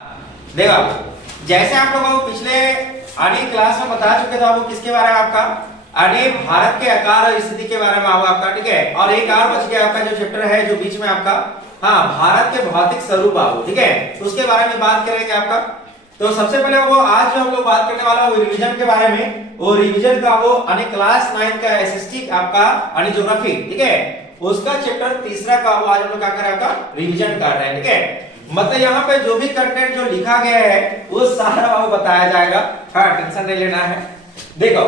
देखो जैसे आप लोगों को पिछले अनेक क्लास में बता चुके थे आपको किसके बारे में आपका अनेक भारत के आकार और स्थिति के बारे में आपका ठीक है। और एक और बच गया आपका जो चैप्टर है जो बीच में आपका हाँ भारत के भौतिक स्वरूप आपको ठीक है तो उसके बारे में बात करेंगे आपका। तो सबसे पहले वो आज जो हम लोग बात करने वाला वो रिवीजन के बारे में। वो रिवीजन का वो अनेक क्लास 9 का एसएसटी आपका अनेक ज्योग्राफी ठीक है उसका चैप्टर तीसरा का वो आज हम लोग क्या कर रहे हैं आपका रिवीजन कर रहे हैं ठीक है। मतलब यहाँ पे जो भी कंटेंट जो लिखा गया है वो सारा आपको बताया जाएगा। हाँ टेंशन नहीं लेना है। देखो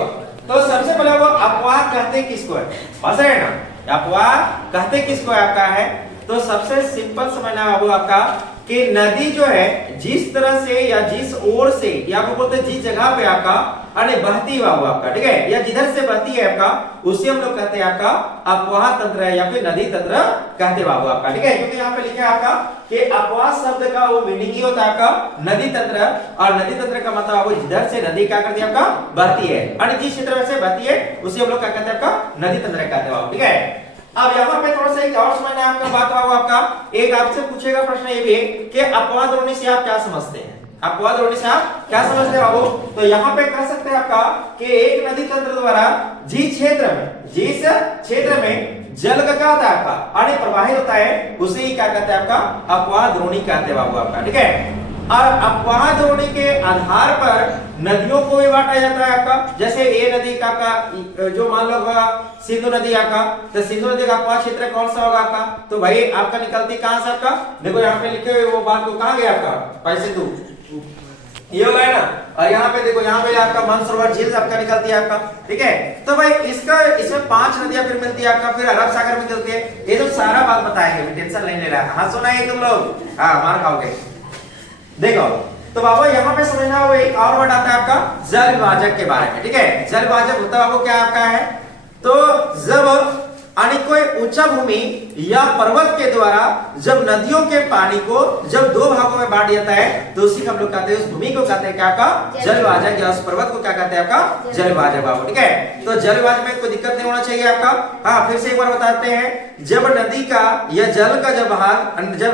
तो सबसे पहले वो अपवाह कहते किसको है समझ रहे हैं ना। अपवाह कहते किसको है आपका है तो सबसे सिंपल समझना है वो आपका कि नदी जो है जिस तरह से या जिस ओर से या आपको बोलते हैं जिस जगह पे आपका अरे बहती हुआ आपका ठीक है या जिधर से बहती है आपका उसे हम लोग कहते हैं आपका अपवाह तंत्र है या फिर नदी तंत्र कहते बाबू आपका ठीक है। क्योंकि यहाँ पे लिखा है आपका कि अपवाह शब्द का वो मीनिंग ही होता है आपका नदी तंत्र और नदी तंत्र का मतलब आपको जिधर से नदी क्या करती है आपका बहती है और जिस क्षेत्र से बहती है उसे हम लोग क्या कहते हैं आपका नदी तंत्र कहते हैं ठीक है। अब यहाँ पे थोड़ा सा एक और समझना आपका बात होगा आपका एक आपसे पूछेगा प्रश्न ये भी कि अपवाह द्रोणी से आप क्या समझते हैं। अपवाह द्रोणी से आप क्या समझते हैं बाबू तो यहाँ पे कह सकते हैं आपका कि एक नदी तंत्र द्वारा जिस क्षेत्र में जल का क्या होता है आपका पानी प्रवाहित होता है उसे ही क्या कहते हैं आपका अपवाह द्रोणी कहते हैं बाबू आपका ठीक है। और अपवाह द्रोणी के आधार पर नदियों को भी बांटा जाता है आपका। जैसे ये नदी का आपका जो मान लो होगा सिंधु नदी आपका तो सिंधु नदी का अपवाह क्षेत्र कौन सा होगा आपका तो भाई आपका निकलती कहां से आपका देखो यहाँ पे लिखे हुए वो बात को कहां गया आपका भाई सिंधु ये होगा है ना। और यहाँ पे देखो यहाँ पे आपका मानसरोवर झील आपका निकलती है आपका ठीक है। तो भाई इसमें 5 नदियां फिर मिलती है आपका फिर अरब सागर में मिलती है। ये तो सारा बात बताएंगे टेंशन नहीं ले रहा है। हाँ सुना है तुम लोग हाँ मार खाओगे। देखो तो बाबा यहाँ पे समझना वो एक और वर्ड आता है आपका जल विभाजक के बारे में ठीक है। जल विभाजक होता है वो क्या आपका है तो जब कोई ऊंचा भूमि या पर्वत के द्वारा जब नदियों के पानी को जब 2 भागों में बांट जाता है तो उसी को हम लोग कहते हैं उस भूमि को कहते हैं क्या का जल विभाजक या उस पर्वत को क्या कहते हैं आपका जल विभाजक बाबू ठीक है। तो जल विभाजक में कोई दिक्कत नहीं होना चाहिए आपका। हाँ फिर से एक बार बताते हैं जब नदी का या जल का जब भाग जब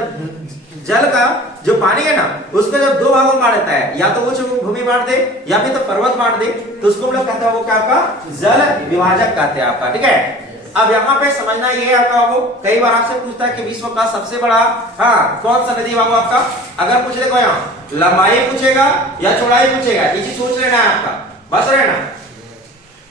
जल का जो पानी है ना उसको जब 2 भागों में बांट देता है या तो उच्च भूमि बांट दे या फिर तो पर्वत बांट दे तो उसको हम लोग कहते हैं वो क्या आपका जल विभाजक कहते हैं आपका ठीक है। अब यहाँ पे समझना ये आपका वो कई बार आपसे पूछता है कि विश्व का सबसे बड़ा हाँ कौन सा नदी बाबू आपका अगर पूछ देखो यहाँ लंबाई पूछेगा या चौड़ाई पूछेगा ये चीज सोच लेना है आपका बस रहना।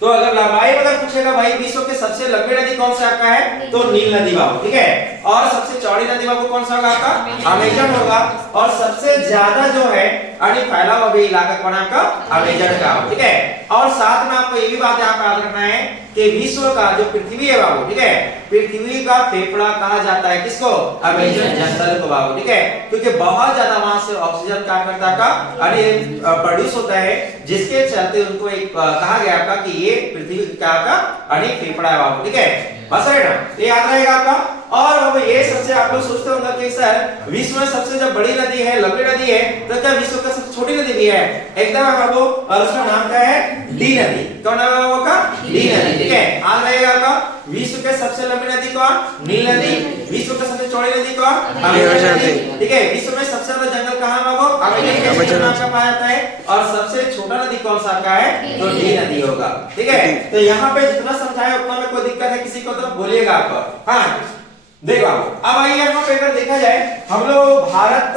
तो अगर लंबाई अगर पूछेगा भाई विश्व के सबसे लंबी नदी कौन सा आपका है तो नील नदी बाबू ठीक है। और सबसे चौड़ी नदी बाबू कौन सा होगा आपका अमेजन होगा। और सबसे ज्यादा जो है फैला हुआ भी इलाका कौन आपका अमेजन का ठीक है। और साथ में आपको ये भी बात यहाँ पे याद रखना है कि विश्व का जो पृथ्वी है बाबू ठीक है पृथ्वी का फेफड़ा कहा जाता है किसको अमेजन जंगल को बाबू ठीक है। क्योंकि बहुत ज्यादा वहां से ऑक्सीजन क्या करता का प्रोड्यूस होता है जिसके चलते उनको एक कहा गया आपका कि ये पृथ्वी का अनेक फेफड़ा है बाबू ठीक है बस है ना ये याद रहेगा आपका। और अब ये सबसे आप लोग सोचते होंगे कि सर विश्व में सबसे जब बड़ी नदी है लंबी नदी है तो क्या विश्व का सबसे छोटी नदी भी है एकदम आपको और उसका नाम क्या है डी नदी कौन नाम है वो का डी नदी ठीक है। याद रहेगा आपका विश्व के सबसे लंबी नदी कौन नील नदी विश्व का सबसे चौड़ी नदी कौन अमेजन नदी ठीक है। विश्व में सबसे ज्यादा जंगल कहाँ है वो अमेजन नाम का पाया जाता है। और सबसे छोटा नदी कौन सा का है तो डी नदी होगा ठीक है। तो यहाँ पे जितना समझाया उतना में कोई दिक्कत है किसी को तो बोलिएगा आपको। हाँ देखो अब आइए यहाँ पे अगर देखा जाए हम लोग भारत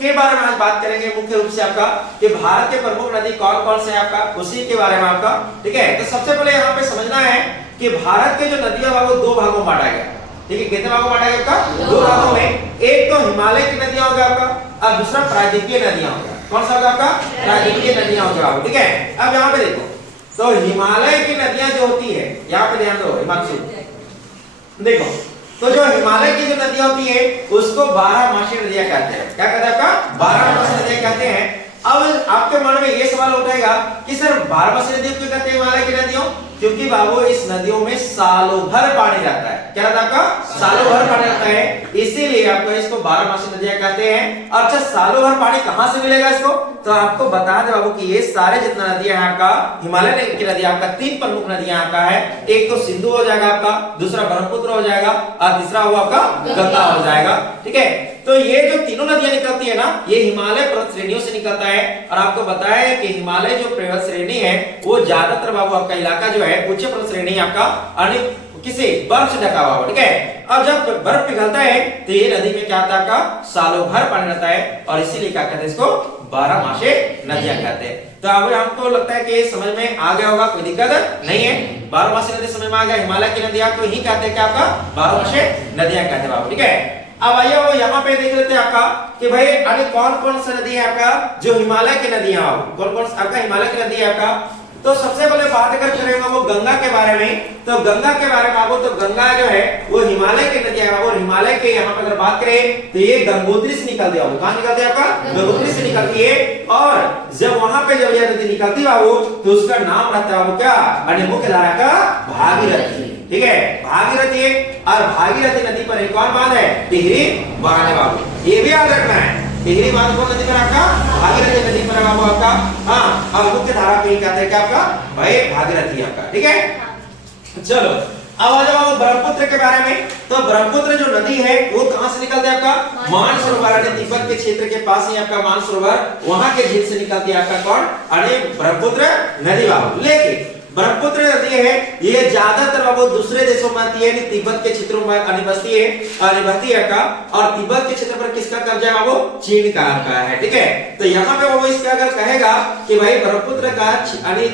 के बारे में आज बात करेंगे मुख्य रूप से आपका कि भारत के प्रमुख नदी कौन कौन से हैं आपका उसी के बारे में आपका ठीक है। तो सबसे पहले यहाँ पे समझना है कि भारत के जो नदियां वो 2 भागों में बांटा गया ठीक है। कितने भागों में बांटा गया आपका 2 भागों में। एक तो हिमालय की नदियां होगा आपका और दूसरा प्रायद्वीपीय नदियां होगा। कौन सा होगा आपका प्रायद्वीपीय नदियां होगा ठीक है। अब यहाँ पे देखो तो हिमालय की नदियां जो होती है यहाँ पे ध्यान दो हिमांशु देखो तो जो हिमालय की जो नदियां होती है उसको 12मासी नदियां कहते हैं। क्या कहते हैं आपका 12मासी नदियां कहते हैं। अब आपके मन में ये सवाल उठेगा कि सर 12मासी नदियों क्यों कहते हैं हिमालय की नदियों क्योंकि बाबू इस नदियों में सालों भर पानी रहता है। क्या रहता है आपका सालों भर पानी रहता है इसीलिए आपको इसको 12मासी नदियां कहते हैं। अच्छा सालों भर पानी कहां से मिलेगा इसको तो आपको बता दे बाबू कि ये सारे जितना नदियां हैं आपका हिमालय की नदी आपका 3 प्रमुख नदियां आपका है। एक तो सिंधु हो जाएगा आपका दूसरा ब्रह्मपुत्र हो जाएगा और तीसरा वो आपका गंगा हो जाएगा ठीक है। तो ये जो तीनों नदियां निकलती है ना, ये हिमालय पर्वत श्रेणियों से निकलता है। और आपको बताया है कि हिमालय जो पर्वत श्रेणी है वो ज्यादातर बाबू आपका इलाका जो है उच्च पर्वत श्रेणी आपका अनेक किसी बर्फ से ढका हुआ, ठीक है। अब जब बर्फ पिघलता है तो ये नदी में क्या होता है, सालों भर पानी रहता है और इसीलिए क्या कहते हैं इसको 12 मासे नदियां कहते हैं। तो अब हमको लगता है कि समझ में आ गया होगा, कोई दिक्कत नहीं है। 12 मासी नदी समझ में आ गया, हिमालय की नदियां तो ही कहते हैं कि आपका 12 मासे नदियां कहते हैं बाबू, ठीक है। अब आइए वो यहाँ पे देख लेते हैं आपका कि भाई अरे कौन कौन सी नदी है आपका जो हिमालय की नदियां, कौन कौन आपका हिमालय की नदी है आपका। तो सबसे पहले बात अगर करेंगे वो गंगा के बारे में, तो गंगा के बारे में आपको, तो गंगा जो है वो हिमालय की नदी है और हिमालय के यहाँ पे अगर बात करें तो ये गंगोत्री से निकलती है। कहां निकलती है आपका, गंगोत्री से निकलती है। और जब वहां पे जब यह नदी निकलती है बाबू तो उसका नाम रहता है वो क्या, अरे मुख्य धारा का भागीरथी, ठीक है, भागीरथी। और भागीरथी नदी पर एक और बात है टिहरी बांध है बाबू, ये भी याद रखना है। टिहरी बांध कौन नदी पर आपका, भागीरथी नदी पर बाबू आपका। हाँ, और मुख्य धारा पे कहते हैं क्या आपका भाई भागीरथी आपका, ठीक है। चलो अब आ जाओ ब्रह्मपुत्र के बारे में। तो ब्रह्मपुत्र जो नदी है वो कहां से निकलती है आपका, मानसरोवर, तिब्बत के क्षेत्र के पास ही आपका मानसरोवर, वहां के झील से निकलती है आपका कौन, अरे ब्रह्मपुत्र नदी बाबू। लेकिन ब्रह्मपुत्र नदी है ये ज्यादातर बाबू दूसरे देशों में आती है, तिब्बत के क्षेत्रों में बसती है का। और तिब्बत के क्षेत्र पर किसका कब्जा है बाबू, चीन का आपका है, ठीक है। तो यहाँ पे बाबू इसका अगर कहेगा कि भाई ब्रह्मपुत्र का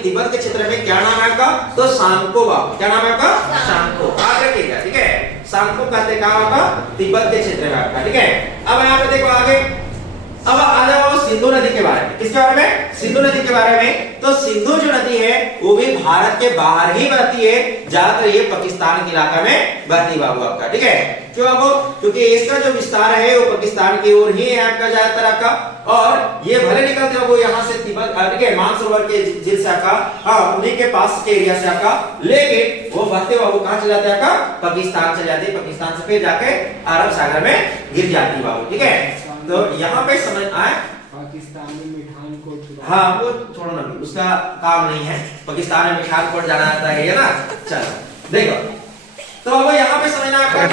तिब्बत के क्षेत्र में क्या नाम है आपका, तो सांको बाबू, क्या नाम है आपका, सांको, याद रखिएगा, ठीक है। सांको कहते हैं कहां आपका, तिब्बत के क्षेत्र में आपका, ठीक है। अब यहाँ पे देखो आगे, अब आ जाओ सिंधु नदी के बारे में। किसके बारे में, सिंधु नदी के बारे में। तो सिंधु जो नदी है वो भी भारत के बाहर ही बहती है, ज्यादातर ये पाकिस्तान के इलाका में बहती है बाबू आपका, ठीक है। क्यों बाबू, क्योंकि इसका जो विस्तार है वो पाकिस्तान की ओर ही है आपका ज्यादातर आपका। और ये भले निकलते हो वो यहाँ से तिब्बत, ठीक है, मानसरोवर के झील से आपका, हाँ उन्हीं के पास के एरिया से आपका, लेकिन वो बहते बाबू कहां चले जाते हैं आपका, पाकिस्तान चले जाते हैं। पाकिस्तान से फिर जाके अरब सागर में गिर जाती है बाबू, ठीक है। तो यहाँ पे समझ आए, पाकिस्तान में मिठान कोट, हाँ वो छोड़ो ना, उसका काम नहीं है, पाकिस्तान में मिठान कोट जाना आता है ना। चलो देखो, तो अब यहाँ पे समझना आपका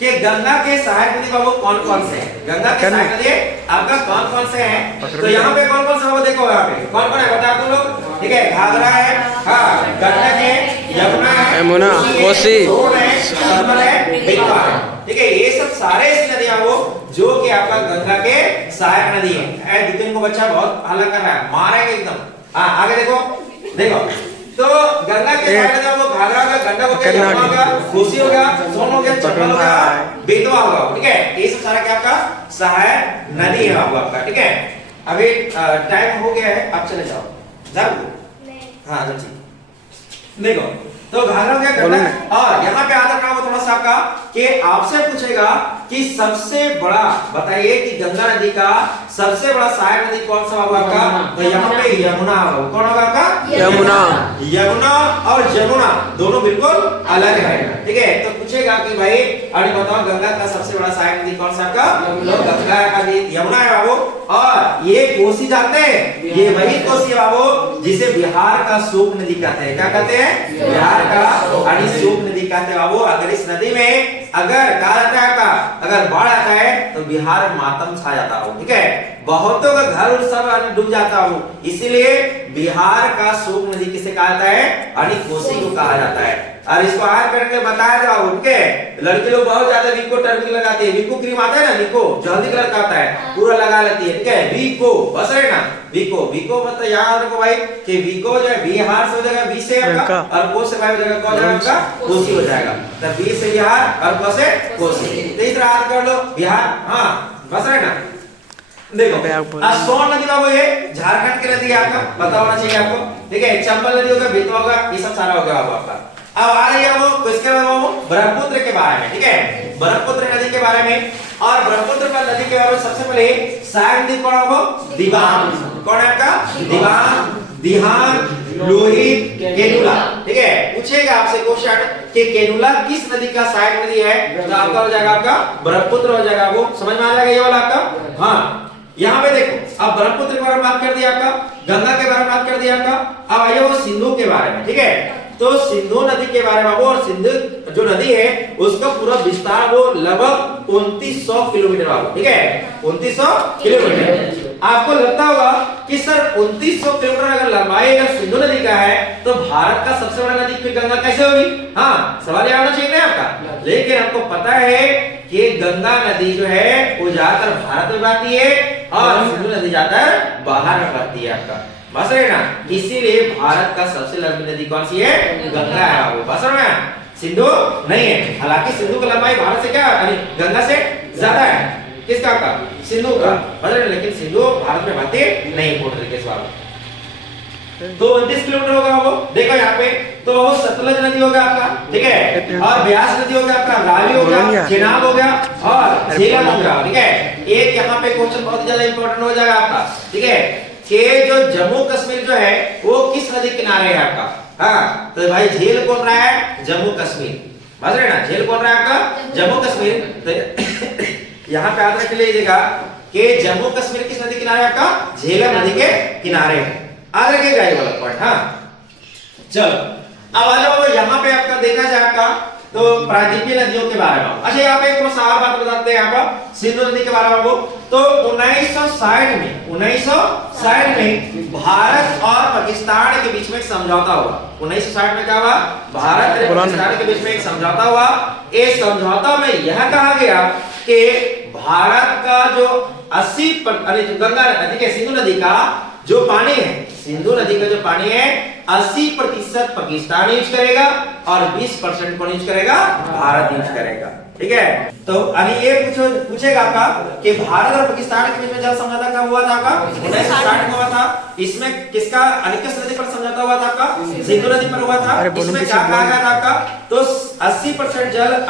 कि गंगा के सहायक नदी बाबू कौन कौन से हैं, गंगा के सहायक नदी आपका कौन कौन से हैं। तो यहाँ पे कौन कौन से बाबू देखो, यहाँ पे कौन कौन है बता तुम लोग, ठीक है। घाघरा है, हाँ गंडक है, यमुना है, यमुना, कोसी, चंबल है, बेतवा है, ठीक है। ये सब सारे ऐसी नदियां वो जो कि आपका गंगा के सहायक नदी है। द्वितीय को बच्चा बहुत हल्ला कर रहा है, मारेंगे एकदम। हाँ आगे देखो, देखो तो गंगा के सहायक नदी वो घाघरा का, गंडक हो गया, यमुना हो गया, कोसी हो गया, सोन हो गया, चंबल हो गया, बेतवा होगा, ठीक है। ये सब सारा क्या आपका सहायक नदी है बाबू आपका, ठीक है। अभी टाइम हो गया है, आप चले जाओ, जाओ। हाँ ठीक, देखो तो घाघरा हो गया, गंडक। और यहाँ पे आधा काम थोड़ा सा आपका कि आपसे पूछेगा कि सबसे बड़ा बताइए कि गंगा नदी का सबसे बड़ा सहायक नदी कौन सा होगा आपका, तो यहाँ पे यमुना होगा। कौन होगा आपका, यमुना। यमुना और जमुना दोनों बिल्कुल अलग है, ठीक है। तो पूछेगा कि भाई अरे बताओ गंगा का सबसे बड़ा सहायक नदी कौन सा आपका, तो गंगा का यमुना है बाबू। और ये कोसी जानते हैं, ये वही कोसी है बाबू जिसे बिहार का शोक नदी कहते हैं। क्या कहते हैं, बिहार का शोक नदी कहते हैं बाबू। अगर इस नदी में अगर क्या रहता है का, अगर बाढ़ आता है तो बिहार में मातम छा जाता हो, ठीक है। बहुतों का घर सब डूब जाता हो, इसीलिए बिहार का शोक नदी किसे कहा जाता है, अरे कोसी को कहा जाता है। और इसको आर करके बताया था बाबू, ठीक है। लड़की लोग बहुत ज्यादा विको टर्मिक लगाते हैं, विको क्रीम आता है ना, विको जो हल्दी कलर का आता है पूरा लगा लेती है, ठीक है। विको बस रहे ना, विको, विको मतलब याद रखो भाई कि विको जो है बिहार से हो जाएगा, बी से आपका, और को से भाई हो जाएगा, कौन हो जाएगा, कोसी हो जाएगा। तो बी से बिहार और को से कोसी, तो इस तरह याद कर लो बिहार, हाँ बस रहे ना। देखो सोन नदी बाबू ये झारखंड की नदी है आपका, पता होना चाहिए आपको, ठीक है। चंबल नदी होगा, बेतवा होगा, ये सब सारा हो गया बाबू आपका। अब आ रही है वो किसके बारे में, ब्रह्मपुत्र के बारे में, ठीक है। ब्रह्मपुत्र नदी के बारे में, और ब्रह्मपुत्र नदी के बारे में सबसे पहले सहायक नदी कौन है वो, दिबांग। कौन है आपका, दिबांग, दिहान, लोहित, केनुला, ठीक है। पूछेगा आपसे क्वेश्चन कि केनुला किस नदी का सहायक नदी है, तो आपका हो जाएगा आपका ब्रह्मपुत्र हो जाएगा। वो समझ में आ जाएगा ये वाला आपका। हाँ यहाँ पे देखो, अब ब्रह्मपुत्र के बारे में बात कर दिया आपका, गंगा के बारे में बात कर दिया आपका। अब आइए वो सिंधु के बारे में, ठीक है। तो सिंधु नदी के बारे में, वो सिंधु जो नदी है उसका पूरा विस्तार वो लगभग 2900 किलोमीटर वाला, ठीक है, 2900 किलोमीटर। आपको लगता होगा कि सर 2900 किलोमीटर अगर लंबाई अगर सिंधु नदी का है तो भारत का सबसे बड़ा नदी फिर गंगा कैसे होगी? हाँ, सवाल ये आना चाहिए ना आपका। लेकिन आपको पता है कि गंगा नदी जो है वो ज्यादातर भारत में बहती है और सिंधु नदी ज्यादातर बाहर में बहती है आपका, बस है ना। इसीलिए भारत का सबसे लंबी नदी कौन सी है? गंगा है, वो बस है, सिंधु नहीं है। हालांकि सिंधु का लंबाई भारत से क्या गंगा से ज्यादा है, किसका का? सिंधु का, लेकिन सिंधु भारत में बहती नहीं पूर्ण तरीके से। तो 29 किलोमीटर होगा वो, देखो यहाँ पे, तो वो सतलज नदी होगा आपका, ठीक है, और ब्यास नदी होगा आपका, रावी हो गया, चेनाब हो गया और झेलम हो गया, ठीक है। एक यहाँ पे क्वेश्चन बहुत ज्यादा इंपॉर्टेंट हो जाएगा आपका, ठीक है, कि जो जम्मू कश्मीर जो है वो किस नदी किनारे है आपका? हाँ, तो भाई झेल कौन रहा है? जम्मू कश्मीर, समझ रहे ना, झेल कौन रहा है आपका? जम्मू कश्मीर। तो यहाँ पे याद रख लीजिएगा कि जम्मू कश्मीर किस नदी किनारे आपका? झेलम नदी के किनारे है, याद रखिएगा ये वाला पॉइंट। हाँ, चलो अब आ जाओ यहाँ पे आपका देखा जाए आपका तो प्रायद्वीपीय नदियों के बारे में। अच्छा, यहाँ पे थोड़ा सा और बात बताते हैं यहाँ पर सिंधु नदी के बारे में। वो तो 1960 में भारत और पाकिस्तान के बीच में एक समझौता हुआ। 1960 में क्या हुआ? भारत और पाकिस्तान के बीच में एक समझौता हुआ। इस समझौता में यह कहा गया कि भारत का जो 80% गंगा नदी के सिंधु नदी का जो पानी है, सिंधु नदी का जो पानी है 80% पाकिस्तान यूज करेगा और 20% कौन यूज करेगा? भारत यूज करेगा, ठीक है। तो अभी ये पूछेगा आपका कि भारत और पाकिस्तान के बीच में जल समझौता कब हुआ था आपका? 1960 में हुआ था। इसमें किसका किस नदी पर समझौता हुआ था आपका? सिंधु नदी पर हुआ था। इसमें क्या कहा गया था आपका? तो 80% जल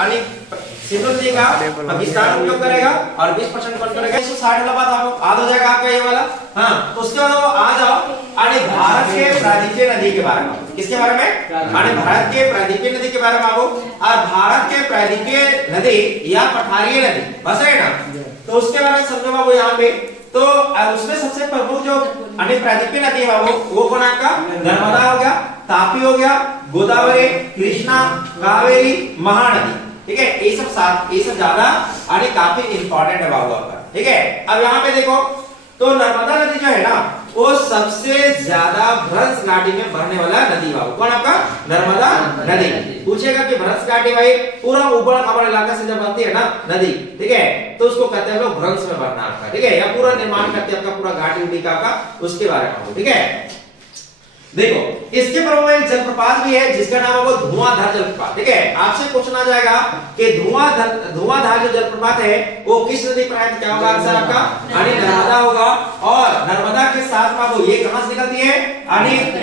सिंधु नदी का पाकिस्तान उपयोग करेगा और 20% कौन करेगा? 160 वाला बात आपको याद हो जाएगा आपका ये वाला। हाँ, तो उसके बाद आ जाओ भारत के प्रायद्वीपीय नदी के बारे में। किसके बारे में? भारत के प्रायद्वीपीय नदी के बारे में आओ। और भारत के प्रायद्वीपीय नदी या पठारीय नदी, बस है ना, तो उसके बारे में समझो बाबू यहाँ पे। तो उसमें सबसे प्रमुख जो प्रायद्वीपीय नदी है वो कौन आपका? नर्मदा हो गया, तापी हो गया, गोदावरी, कृष्णा, कावेरी, महानदी, ठीक है। ये सब ज्यादा काफी इंपॉर्टेंट है बाबू आपका, ठीक है। अब यहाँ पे देखो तो नर्मदा नदी जो है ना वो सबसे ज्यादा भ्रंश घाटी में बहने वाला नदी बाबू। कौन आपका? नर्मदा नदी। पूछेगा कि भ्रंश घाटी भाई पूरा ऊबड़ खाबड़ इलाका से जब बनती है ना नदी, ठीक है, तो उसको कहते हैं लोग भ्रंश में बहना आपका, ठीक है, या पूरा निर्माण करते हैं आपका पूरा घाटी उटी का उसके बारे में, ठीक है। देखो इसके प्रभाव में एक जलप्रपात भी है जिसका नाम है वो धुआंधार जलप्रपात, ठीक है। आपसे पूछना जाएगा कि धुआंधार जो जलप्रपात है वो किस नदी पर है? क्या होगा आंसर आपका? नर्मदा होगा। और नर्मदा के साथ में वो ये कहां से निकलती है?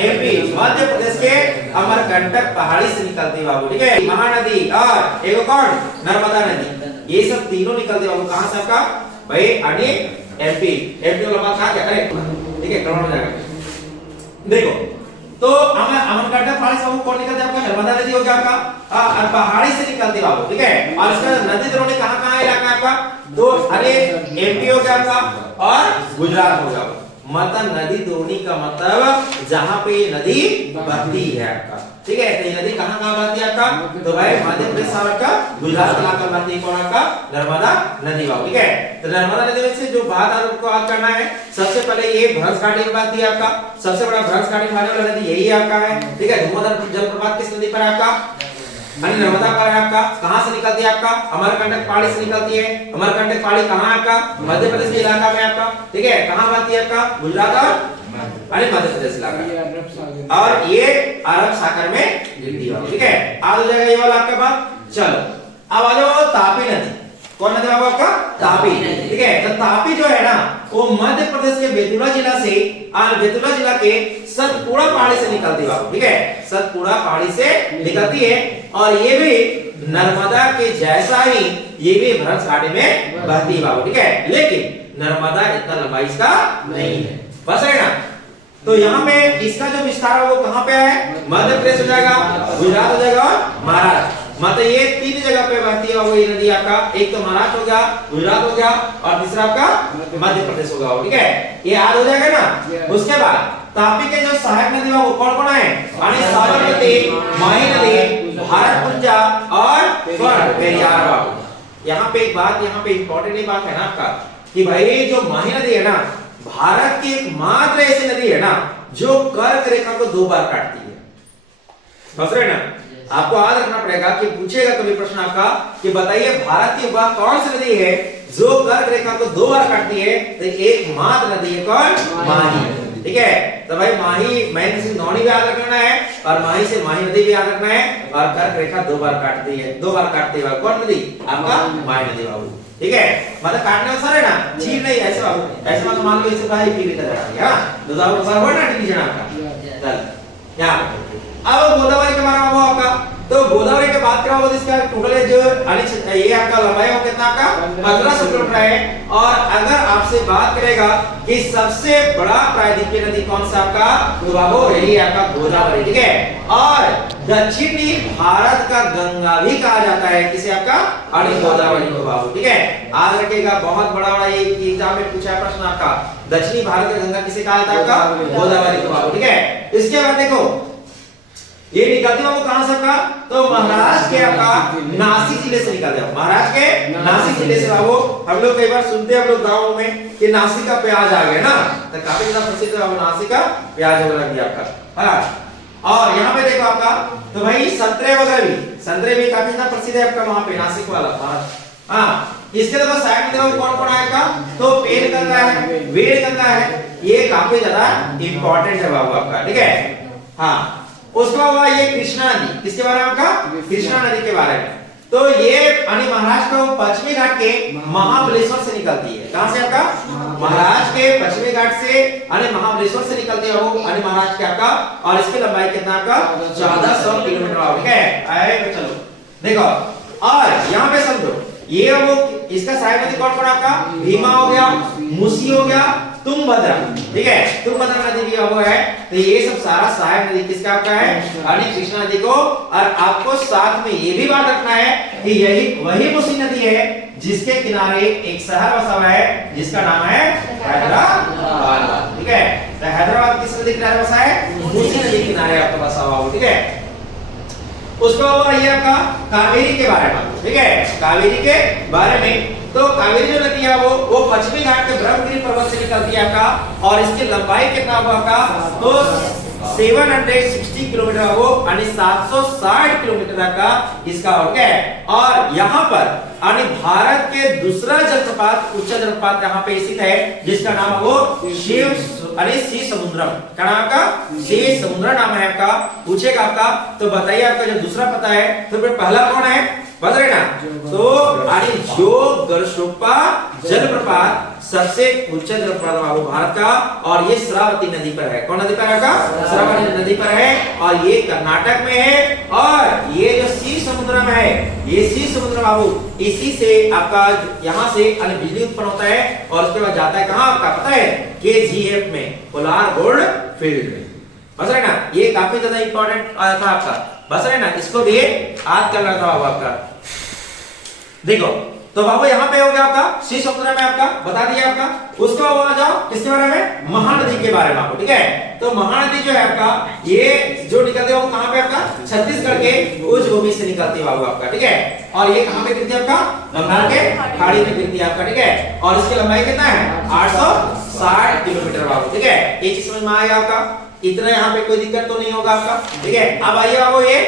एमपी मध्य प्रदेश के अमरकंटक पहाड़ी से निकलती है बाबू, ठीक है। महानदी और एक कौन? नर्मदा नदी, ये सब तीनों निकलते हैं बाबू कहां से आपका? भाई एमपी वाला बात कहां क्या? ठीक है, करोड़ हो जाएगा। देखो तो अमरकंटक पहाड़ी से कौन निकलता है आपका? नर्मदा नदी हो गया आपका, पहाड़ी से निकलती है बाबू, ठीक है। और इसका नदी द्रोणी कहां इलाका आपका? तो एमपी हो गया आपका और गुजरात हो गया। मतलब नदी द्रोणी का मतलब जहां पे ये नदी बहती है आपका, ठीक है। तो ये नदी कहां बहती है आपका? तो भाई मध्य प्रदेश का गुजरात इलाका बहती है कौन आपका? नर्मदा नदी बाबू, ठीक है। तो नर्मदा नदी में से जो बात आपको याद करना है, सबसे पहले ये भ्रंश घाटी में बहती है आपका, सबसे बड़ा भ्रंश घाटी बहने वाला नदी यही आपका है, ठीक है। धुआंधार जलप्रपात किस नदी पर है आपका? नर्मदा पर है आपका। कहां से निकलती है आपका? अमरकंटक पहाड़ी से निकलती है। अमरकंटक पहाड़ी कहां है आपका? मध्य प्रदेश के इलाका में आपका, ठीक है। कहां बहती है आपका? गुजरात और मध्य प्रदेश इलाका, और ये अरब सागर में गिरती है, ठीक है। आ जाएगा ये वाला आपका बात। चलो अब आ जाओ तापी नदी। कौन नदी बाबू आपका? तापी, ठीक है। तो तापी जो है ना वो मध्य प्रदेश के बेतुला जिला से बेतुला जिला के सतपुड़ा पहाड़ी से निकलती है बाबू, ठीक है। सतपुड़ा पहाड़ी से निकलती है और ये भी नर्मदा के जैसा ही ये भी भ्रंश घाटी में बहती है बाबू, ठीक है। लेकिन नर्मदा इतना लंबाई इसका नहीं है, बस है ना। तो यहाँ पे इसका जो विस्तार है वो कहाँ पे है? मध्य प्रदेश हो जाएगा, गुजरात हो जाएगा और महाराष्ट्र। मतलब ये तीन जगह पे बहती है वो ये नदी आपका। एक तो महाराष्ट्र हो गया, गुजरात हो गया और तीसरा आपका मध्य प्रदेश होगा, ठीक है। ये याद हो जाएगा ना। उसके बाद तापी के जो सहायक नदी है वो कौन कौन है? यानी साबरमती, माही नदी, भारतपुंजा और पेरियार बाबू। यहाँ पे एक बात, यहाँ पे इंपॉर्टेंट बात है ना आपका कि भाई जो माही नदी है ना, भारत की एकमात्र ऐसी नदी है ना जो कर्क रेखा को 2 बार काटती है। समझ रहे ना? आपको याद रखना पड़ेगा कि पूछेगा कभी प्रश्न आपका कि बताइए भारत की वह कौन सी नदी है जो कर्क रेखा को 2 बार काटती है? तो एकमात्र नदी है कौन? माही। ठीक है, तो भाई माही महेंद्र सिंह धोनी भी याद रखना है और माही से माही नदी भी याद रखना है और कर्क रेखा 2 बार काटती है। 2 बार काटती है कौन नदी? आपका माही नदी बाबू। ठीक है, मतलब काटने में सर है ना, चीर नहीं ऐसे बाबू, ऐसे मतलब मान लो इसे भाई पी लेता है। हां, 2000 बार हुआ ना डिवीजन आपका। चल यहां अब गोदावरी के बारे में वो आपका, तो गोदावरी के बात करा वो इसका टोटल जो ये आपका लंबाई हो कितना का 1500 किलोमीटर है। और अगर आपसे बात करेगा कि सबसे बड़ा प्रायद्वीपीय नदी कौन सा आपका, तो बाबू यही आपका गोदावरी। ठीक है, और दक्षिणी भारत का गंगा भी कहा जाता है किसे आपका, और गोदावरी को बाबू। ठीक है, याद रखिएगा बहुत बड़ा ये एग्जाम में पूछा प्रश्न आपका, दक्षिणी भारत का गंगा किसे कहा जाता है आपका, गोदावरी को बाबू। ठीक है, इसके बाद देखो ये निकलती है वो कहां से आपका, तो महाराष्ट्र के आपका नासिक जिले से निकलते हैं। महाराष्ट्र के नासिक जिले से बाबू। हम लोग कई बार सुनते हैं हम लोग गांव में कि नासिक का प्याज आ गया ना, तो काफी ज्यादा प्रसिद्ध है नासिक का प्याज वगैरह भी आपका। हां, और यहाँ पे देखो आपका, तो भाई संतरे वगैरह भी, संतरे भी काफी ज्यादा प्रसिद्ध है आपका वहां पे नासिक वाला। हां, इसके देखो साइड में देखो कौन कौन आएगा, तो पेड़ गंगा है, वेड़ गंगा है, ये काफी ज्यादा इंपॉर्टेंट है बाबू आपका। ठीक है, हाँ, उसके बाद ये कृष्णा नदी, किसके बारे में आपका, कृष्णा नदी के बारे में। तो ये यानी महाराष्ट्र को पश्चिमी घाट के महाबलेश्वर से निकलती है। कहां से आपका, महाराष्ट्र के पश्चिमी घाट से यानी महाबलेश्वर से निकलती है वो यानी महाराष्ट्र के आपका, और इसकी लंबाई कितना आपका 1400 किलोमीटर। ठीक है, आए चलो देखो, और यहाँ पे समझो ये वो इसका सहायक नदी कौन कौन आपका, भीमा हो गया, मूसी हो गया, तुंगभद्रा। ठीक है, तुंगभद्रा नदी भी वो है। तो ये सब सारा सहायक नदी किसका आपका है, यानी कृष्णा नदी को। और आपको साथ में ये भी बात रखना है कि यही वही मूसी नदी है जिसके किनारे एक शहर बसा हुआ है जिसका नाम है हैदराबाद। ठीक है, तो हैदराबाद किस नदी किनारे बसा है, मूसी नदी किनारे आपका बसा हुआ है। ठीक है, उसको ये आपका कावेरी के बारे में। ठीक है, कावेरी के बारे में, तो कावेरी जो नदी है वो पश्चिमी घाट के ब्रह्मगिरी पर्वत से निकलती है आपका, और इसकी लंबाई कितना होगा आपका, तो 760 किलोमीटर वो यानी 760 किलोमीटर का इसका हो गया। और यहाँ पर यानी भारत के दूसरा जलप्रपात, उच्च जलप्रपात यहाँ पे स्थित है जिसका नाम है वो सी समुद्रम। क्या नाम का, सी समुद्र नाम है आपका। पूछेगा आपका, तो बताइए आपका जो दूसरा पता है, तो फिर पहला कौन है, बता रहे ना, तो यानी जोगरशोपा जलप्रपात सबसे उच्च जलप्रपात बाबू भारत का, और ये श्रावती नदी पर है। कौन नदी पर है आपका, श्रावती नदी पर है, और ये कर्नाटक में है। और ये जो सी समुद्रम है, ये सी समुद्र बाबू इसी से आपका यहाँ से बिजली उत्पन्न होता है, और उसके बाद जाता है कहाँ आपका पता है, केजीएफ में, पोलार गोल्ड फील्ड में। बस रहे ना, ये काफी ज्यादा इंपॉर्टेंट था आपका। बस रहे ना, इसको भी याद करना था बाबू आपका। देखो तो बाबू यहाँ पे हो गया आपका सी समुद्र में आपका बता दिया आपका। उसको आ जाओ किसके बारे में, महानदी के बारे में आपको। ठीक है, तो महानदी जो है आपका ये जो निकलती है वो कहाँ पे आपका, छत्तीसगढ़ के उच्च भूमि से निकलती है बाबू आपका। ठीक है, और ये कहाँ पे गिरती है आपका, बंगाल के खाड़ी में गिरती है आपका। ठीक है, और इसकी लंबाई कितना है, 860 किलोमीटर बाबू। ठीक है, ये चीज समझ में आएगा आपका, इतना यहाँ पे कोई दिक्कत तो नहीं होगा आपका। ठीक है, अब आइए बाबू ये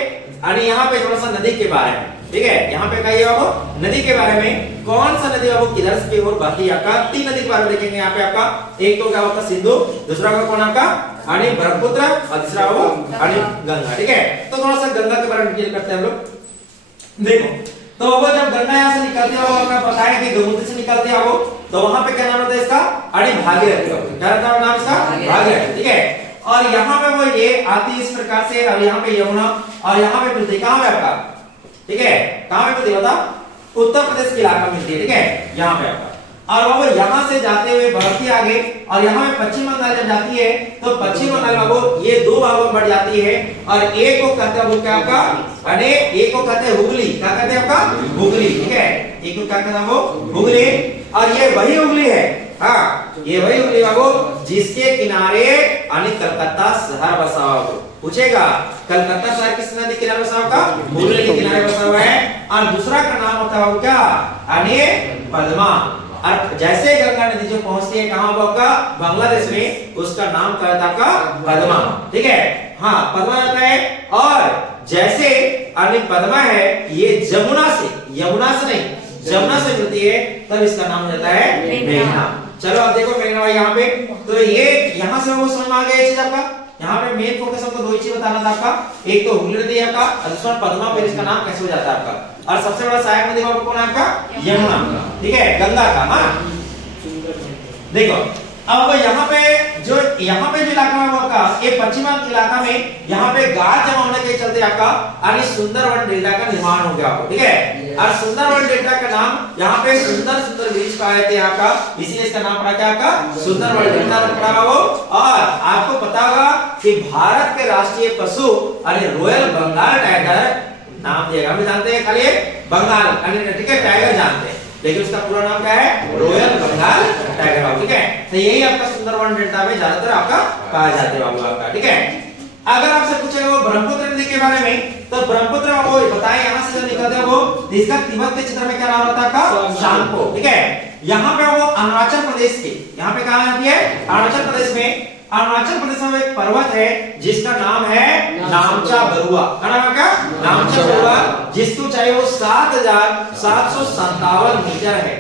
यहाँ पे थोड़ा सा नदी के बारे में। ठीक है, यहाँ पे कहिए बाबू नदी के बारे में, कौन सा नदी बाबू किधर की ओर बहती है आपका। 3 नदी के बारे में देखेंगे यहाँ पे आपका। एक तो क्या आपका सिंधु, दूसरा का कौन आपका यानी ब्रह्मपुत्र, और तीसरा वो यानी गंगा। ठीक है, तो थोड़ा सा गंगा के बारे में डिटेल करते हैं हम लोग। देखो तो वो जब गंगा यहाँ से निकलती है, वो आपका पता है कि गंगोत्री से निकलती है वो, तो वहां पे क्या नाम होता है इसका, अरे भागीरथी। क्या रहता है नाम इसका, भागीरथी। ठीक है, और यहाँ पे वो ये आती इस प्रकार से, और यहाँ पे यमुना, और यहाँ पे मिलती कहाँ पे आपका, ठीक है, कहाँ पे मिलती बता, उत्तर प्रदेश के इलाका मिलती है। ठीक है, यहाँ पे आपका, और वो यहाँ से जाते हुए बढ़ती आगे, और यहाँ पे पश्चिम बंगाल जब जाती है तो पश्चिम बंगाल बाबू ये 2 भागों में बढ़ जाती है, और एक को कहते हैं वो क्या आपका, अरे एक को कहते हैं हुगली। क्या कहते हैं आपका, हुगली। ठीक है, एक को क्या कहते हैं वो हुगली, और ये वही हुगली है हाँ ये वही हुगली बाबू जिसके किनारे यानी कलकत्ता शहर बसा हुआ हो। पूछेगा कलकत्ता शहर किस नदी के किनारे बसा हुआ का? हुगली के किनारे बसा हुआ है। और दूसरा का नाम होता है क्या? यानी पद्मा। और जैसे गंगा नदी जो पहुंचती है कहां आपका? बांग्लादेश में, उसका नाम क्या होता है आपका? पद्मा। ठीक है, हाँ पद्मा होता है। और जैसे यानी पद्मा है ये यमुना से नहीं जमुना से मिलती है, तब इसका नाम हो जाता है मेघना। चलो अब देखो मेघना भाई यहाँ पे, तो ये यहाँ से वो समझ में आ गया चीज आपका। यहाँ पे मेन फोकस हमको दो ही चीज बताना था आपका, एक तो हुगली नदी आपका, और दूसरा पद्मा, फिर इसका नाम कैसे हो जाता है आपका। और सबसे बड़ा सहायक नदी कौन है आपका? यमुना। ठीक है, गंगा का। हाँ देखो अब यहाँ पे जो इलाका है वो आपका ये पश्चिमी इलाका में यहाँ पे गाद जमा होने के चलते आपका यानी सुंदरवन डेल्टा का निर्माण हो गया आपको। ठीक है, और सुंदरवन डेल्टा का नाम यहाँ पे सुंदर वृक्ष पाए थे आपका, इसीलिए इसका नाम पड़ा क्या आपका? सुंदरवन डेल्टा पड़ा वो। और आपको पता होगा कि भारत के राष्ट्रीय पशु यानी रॉयल बंगाल टाइगर नाम दिया, हम जानते हैं खाली बंगाल यानी ठीक है टाइगर जानते हैं, लेकिन उसका पूरा नाम क्या है? रॉयल बंगाल टाइगर बाबू। ठीक है, तो यही आपका सुंदरवन डेल्टा में ज्यादातर आपका पाया जाते हैं बाबू आपका। ठीक है, अगर आपसे पूछेगा वो ब्रह्मपुत्र नदी के बारे में, तो ब्रह्मपुत्र आपको बताएं यहाँ से जो निकलते हैं वो, इसका तिब्बत के क्षेत्र में क्या नाम होता है आपका? सांगपो। ठीक है, यहाँ पे वो अरुणाचल प्रदेश के, यहाँ पे कहाँ आती है? अरुणाचल प्रदेश में। अरुणाचल प्रदेश में एक पर्वत है जिसका नाम है नामचा बरुआ। क्या नाम है क्या? नामचा बरुआ, जिसकी ऊंचाई वो 7,757 मीटर है।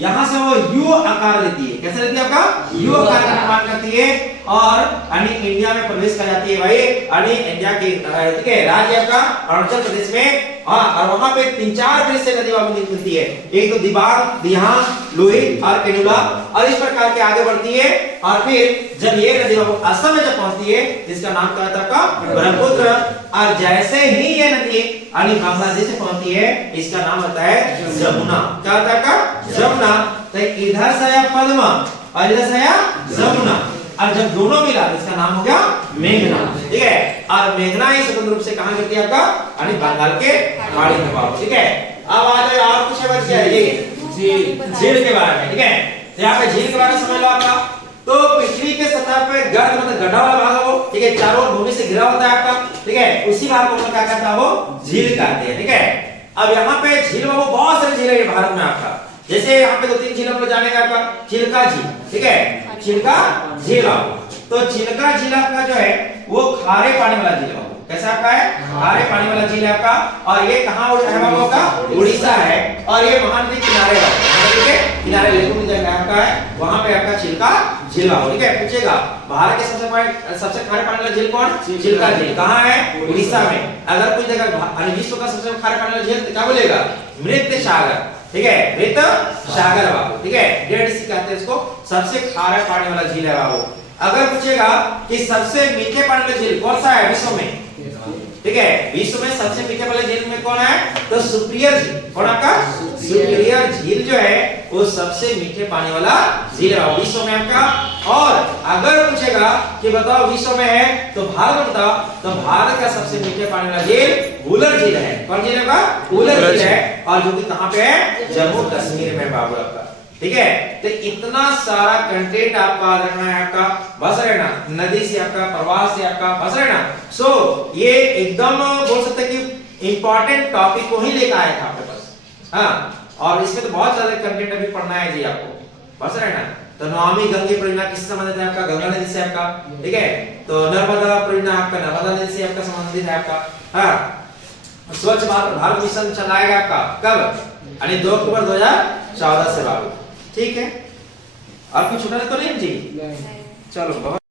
यहाँ से वो यू आकार लेती है। कैसे लेती है आपका? यू आकार का निर्माण करती है और यानी इंडिया में प्रवेश कर जाती है भाई, यानी इंडिया के ठीक है राज्य आपका अरुणाचल प्रदेश में। हाँ, और वहां पे 3-4 ब्रिज से नदी बाबू निकलती है, एक तो दिबांग, दिहांग, लोहित और केनुला, और इस प्रकार के आगे बढ़ती है। और फिर जब ये नदी बाबू असम में जब पहुंचती है, इसका नाम क्या होता है? ब्रह्मपुत्र। और जैसे ही ये नदी यानी बांग्लादेश से पहुंचती है, इसका नाम होता है जमुना। क्या होता है? जमुना। तो इधर से आया पद्मा और इधर से आया जमुना, और जब दोनों मिला तो इसका नाम हो गया मेघना। ठीक है, और मेघना ही स्वतंत्र रूप से कहां गिरती है आपका? यानी बंगाल के खाड़ी में बाबू। ठीक है, अब आ जाए और कुछ बच गया ये झील के बारे में। ठीक है, तो यहाँ पे झील के बारे में समझ लो आपका। तो पृथ्वी के सतह पे गर्द मतलब गड्ढा वाला भाग है वो। ठीक है, चारों ओर भूमि से घिरा होता है आपका। ठीक है, उसी भाग को क्या कहता है? वो झील कहते हैं। ठीक है, अब यहाँ पे झील में वो बहुत सारी झील है भारत में आपका। जैसे यहाँ पे 2-3 झील हम लोग जानेंगे आपका। चिल्का झील, ठीक है, चिल्का झील। तो चिल्का झील आपका जो है वो खारे पानी वाला झील है। कैसा आपका है? खारे पानी वाला झील है आपका। और ये कहाँ है बाबू का? उड़ीसा है। और ये महानदी किनारे है, ठीक है, किनारे लेकुम जगह आपका है, वहां पे आपका चिल्का झील है। ठीक है, पूछेगा भारत के सबसे खारे पानी वाला झील कौन? चिल्का झील। कहाँ है? उड़ीसा में। अगर कोई जगह विश्व का सबसे खारे पानी वाला झील क्या बोलेगा? मृत सागर। ठीक है, मृत सागर बाबू। ठीक है, डेड सी कहते हैं इसको, सबसे खारा पानी वाला झील है बाबू। अगर पूछेगा कि सबसे मीठे पानी वाला झील कौन सा है विश्व में? ठीक है, विश्व में सबसे मीठे वाले झील में कौन है? तो सुपीरियर झील। कौन आपका? सुपीरियर झील जो है वो सबसे मीठे पानी वाला झील है विश्व में आपका। और अगर पूछेगा कि बताओ विश्व में है तो भारत बताओ, तो भारत का सबसे मीठे पानी वाला झील वुलर झील है। कौन झील है? वुलर झील है, और जो कि कहां पे है? जम्मू कश्मीर में बाबू आपका। ठीक है, तो इतना सारा कंटेंट आपका रखना है आपका, बस रहना नदी से आपका, प्रवास से आपका, बस रहना। सो ये एकदम बोल सकते कि इंपॉर्टेंट टॉपिक को ही लेकर आया था आपके पास। हाँ, और इसमें तो बहुत ज्यादा कंटेंट अभी पढ़ना है जी आपको, बस रहना। तो नमामि गंगे परियोजना किससे संबंधित है आपका? गंगा नदी से आपका। ठीक है, तो नर्मदा परियोजना आपका नर्मदा नदी से आपका संबंधित है आपका। हाँ, स्वच्छ भारत मिशन चलाएगा आपका कब? यानी 2 अक्टूबर 2014 से बाबू। ठीक है, और कुछ छूटा तो नहीं जी? चलो बहुत